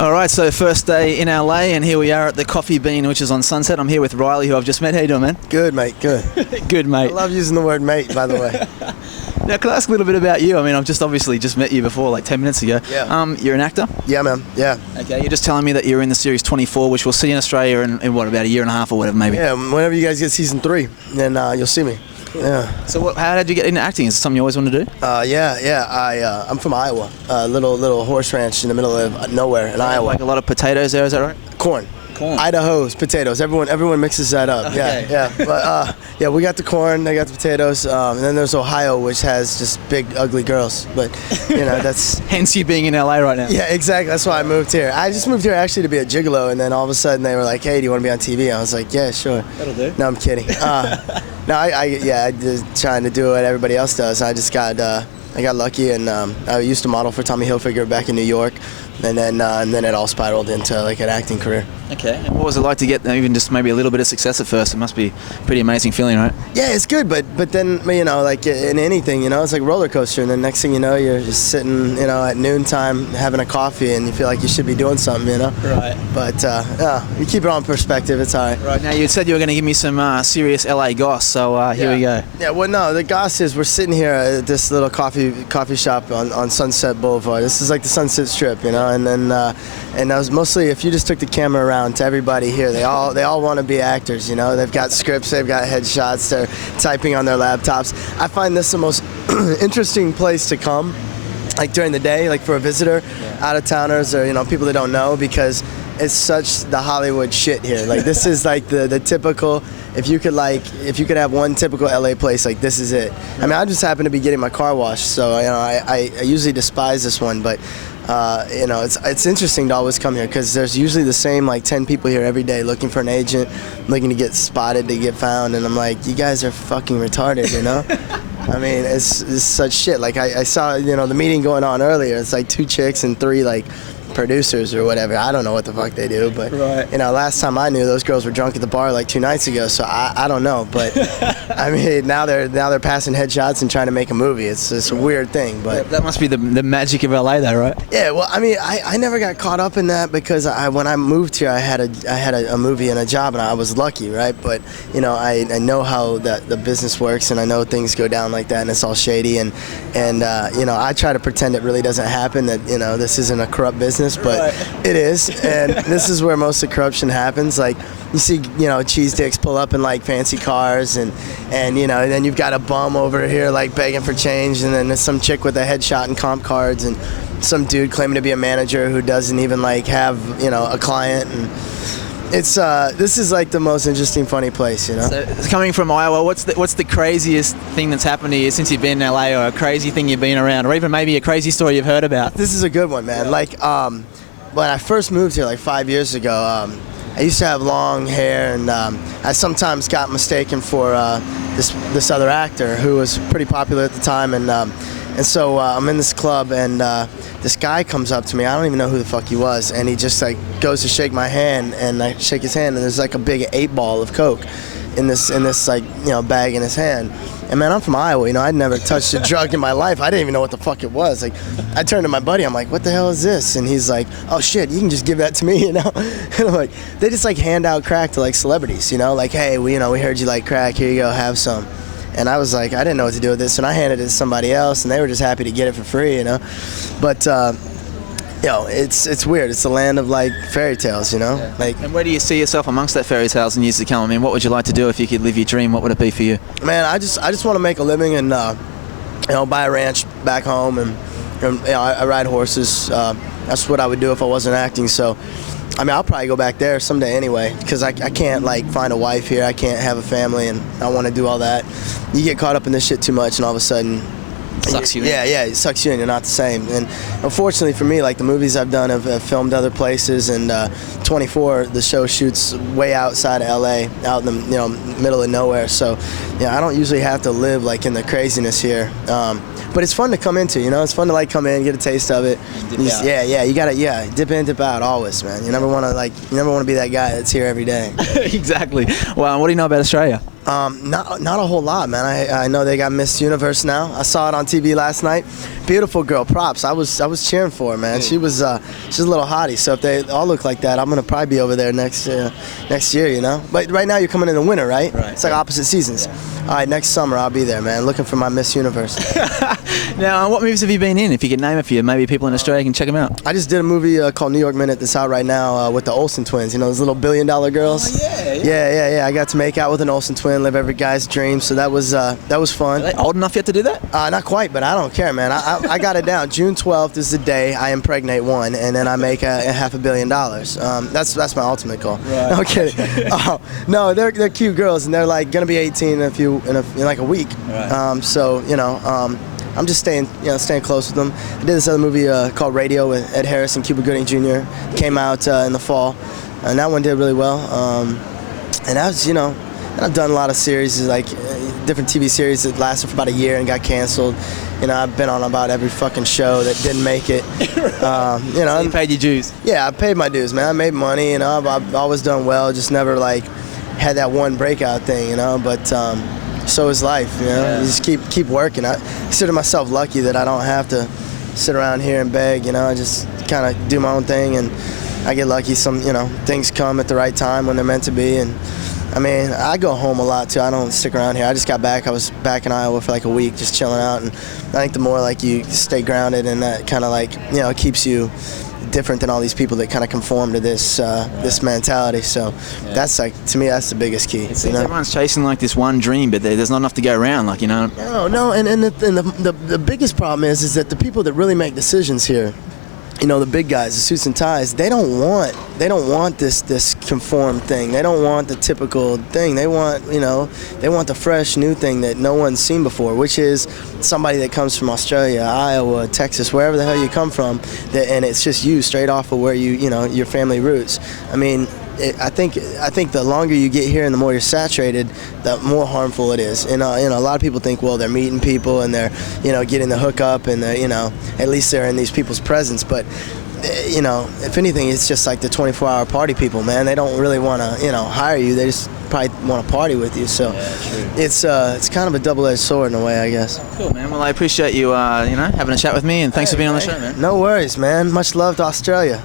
All right, so first day in LA, and here we are at the Coffee Bean, which is on Sunset. I'm here with Riley, who I've just met. How you doing, man? Good, mate, good. Good, mate. I love using the word mate, by the way. Now, can I ask a little bit about you? I mean, I've just obviously just met you before, like 10 minutes ago. Yeah. You're an actor? Yeah, man, yeah. Okay, you're just telling me that you're in the series 24, which we'll see in Australia in what, about a year and a half or whatever, maybe? Yeah, whenever you guys get season 3, then you'll see me. Yeah. So how did you get into acting? Is it something you always wanted to do? I'm from Iowa, a little horse ranch in the middle of nowhere in Iowa. Like a lot of potatoes there, is that right? Corn. Idaho's potatoes. Everyone mixes that up. Okay. Yeah. But we got the corn, they got the potatoes, and then there's Ohio, which has just big ugly girls. But that's Hence you being in LA right now. yeah, exactly. That's why I moved here. I just moved here actually to be a gigolo, and then all of a sudden they were like, "Hey, do you want to be on TV?" I was like, "Yeah, sure." That'll do. No, I'm kidding. No, I just trying to do what everybody else does. I just got I got lucky, and I used to model for Tommy Hilfiger back in New York, and then it all spiraled into like an acting career. Okay, and what was it like to get even just maybe a little bit of success at first? It must be a pretty amazing feeling, right? Yeah, it's good, but then like in anything, it's like a roller coaster, and then next thing you know, you're just sitting, at noontime having a coffee, and you feel like you should be doing something, Right. But you keep it on perspective, it's all right. Right, now you said you were going to give me some serious LA goss, so here we go. Yeah, well, no, the goss is we're sitting here at this little coffee shop on Sunset Boulevard. This is like the Sunset Strip, and then and that was mostly, if you just took the camera around to everybody here, they all want to be actors, They've got scripts, they've got headshots, they're typing on their laptops. I find this the most interesting place to come, like during the day, like for a visitor, out-of-towners or people that don't know, because it's such the Hollywood shit here. Like this is like the typical. If you could have one typical LA place, like this is it. I mean, I just happen to be getting my car washed, so I usually despise this one, but it's interesting to always come here because there's usually the same like 10 people here every day looking for an agent, looking to get spotted, to get found, and I'm like, you guys are fucking retarded, I mean, it's such shit. Like I saw, the meeting going on earlier. It's like 2 chicks and 3 like producers or whatever. I don't know what the fuck they do, but right. Last time I knew, those girls were drunk at the bar like 2 nights ago, so I don't know, but I mean now they're passing headshots and trying to make a movie. It's a weird thing, but that must be the magic of LA though, right? Yeah, well, I mean I never got caught up in that because when I moved here I had a movie and a job, and I was lucky, right? But I know how the business works, and I know things go down like that, and it's all shady, and I try to pretend it really doesn't happen, that this isn't a corrupt business, but right. It is, and this is where most of the corruption happens. Like you see, cheese dicks pull up in like fancy cars, and then you've got a bum over here like begging for change, and then there's some chick with a headshot and comp cards, and some dude claiming to be a manager who doesn't even like have a client, and this is like the most interesting, funny place, So, coming from Iowa, what's the craziest thing that's happened to you since you've been in LA, or a crazy thing you've been around, or even maybe a crazy story you've heard about? This is a good one, man. Like when I first moved here like 5 years ago, I used to have long hair, and I sometimes got mistaken for this other actor who was pretty popular at the time, and so I'm in this club, and this guy comes up to me. I don't even know who the fuck he was, and he just like goes to shake my hand, and I shake his hand, and there's like a big 8-ball of coke in this like bag in his hand. And man, I'm from Iowa, I'd never touched a drug in my life. I didn't even know what the fuck it was. Like, I turned to my buddy, I'm like, what the hell is this? And he's like, oh shit, you can just give that to me, And I'm like, they just like hand out crack to like celebrities, like, hey, we heard you like crack, here you go, have some. And I was like, I didn't know what to do with this, and I handed it to somebody else, and they were just happy to get it for free, But it's weird. It's the land of like fairy tales, Yeah. Like. And where do you see yourself amongst that fairy tales in years to come? I mean, what would you like to do if you could live your dream? What would it be for you? Man, I just want to make a living and buy a ranch back home, and I ride horses. That's what I would do if I wasn't acting. So, I mean, I'll probably go back there someday anyway, because I can't like find a wife here. I can't have a family, and I want to do all that. You get caught up in this shit too much, and all of a sudden. Sucks you in. Yeah, it sucks you in. You're not the same. And unfortunately for me, like the movies I've done have filmed other places, and 24, the show shoots way outside of LA, out in the middle of nowhere. So, I don't usually have to live like in the craziness here. But it's fun to come into, It's fun to like come in, get a taste of it. You gotta dip in, dip out always, man. You never want to be that guy that's here every day. Exactly. Well, what do you know about Australia? Not a whole lot, man. I know they got Miss Universe now. I saw it on TV last night. Beautiful girl, props. I was cheering for her, man. She's a little hottie. So if they all look like that, I'm gonna probably be over there next year, you know. But right now you're coming in the winter, right? Right. It's like opposite seasons. Yeah. All right, next summer I'll be there, man. Looking for my Miss Universe. Now, what movies have you been in? If you could name a few, maybe people in Australia can check them out. I just did a movie called New York Minute that's out right now with the Olsen twins. You know, those little $1 billion girls. Oh, yeah. I got to make out with an Olsen twin, live every guy's dream. So that was fun. Are they old enough yet to do that? Not quite, but I don't care, man. I got it down. June 12th is the day I impregnate one, and then I make a $500 million. That's my ultimate goal. Right. No kidding. No, they're cute girls, and they're like gonna be 18 in like a week. Right. So you know, I'm just staying close with them. I did this other movie called Radio with Ed Harris and Cuba Gooding Jr. Came out in the fall, and that one did really well. And that was, and I've done a lot of series, like different TV series that lasted for about a year and got canceled. I've been on about every fucking show that didn't make it. So you paid your dues. Yeah, I paid my dues, man. I made money, I've always done well, just never like had that one breakout thing, But so is life, Yeah. You just keep working. I consider myself lucky that I don't have to sit around here and beg, I just kind of do my own thing, and I get lucky. Some, things come at the right time when they're meant to be, and I mean, I go home a lot too. I don't stick around here. I just got back. I was back in Iowa for like a week, just chilling out. And I think the more like you stay grounded, and that kind of like keeps you different than all these people that kind of conform to this this mentality. So that's like, to me, that's the biggest key. It seems everyone's chasing like this one dream, but there's not enough to go around. Like No, and the biggest problem is that the people that really make decisions here, the big guys, the suits and ties, they don't want this conformed thing. They don't want the typical thing. They want, they want the fresh new thing that no one's seen before, which is somebody that comes from Australia, Iowa, Texas, wherever the hell you come from, and it's just you straight off of where your family roots. I mean, I think the longer you get here and the more you're saturated, the more harmful it is. And a lot of people think, well, they're meeting people and they're getting the hookup, and at least they're in these people's presence. But if anything, it's just like the 24-hour party people, man. They don't really want to hire you. They just probably want to party with you. So it's kind of a double-edged sword in a way, I guess. Cool, man. Well, I appreciate you having a chat with me, and thanks for being on the show, man. No worries, man. Much love to Australia.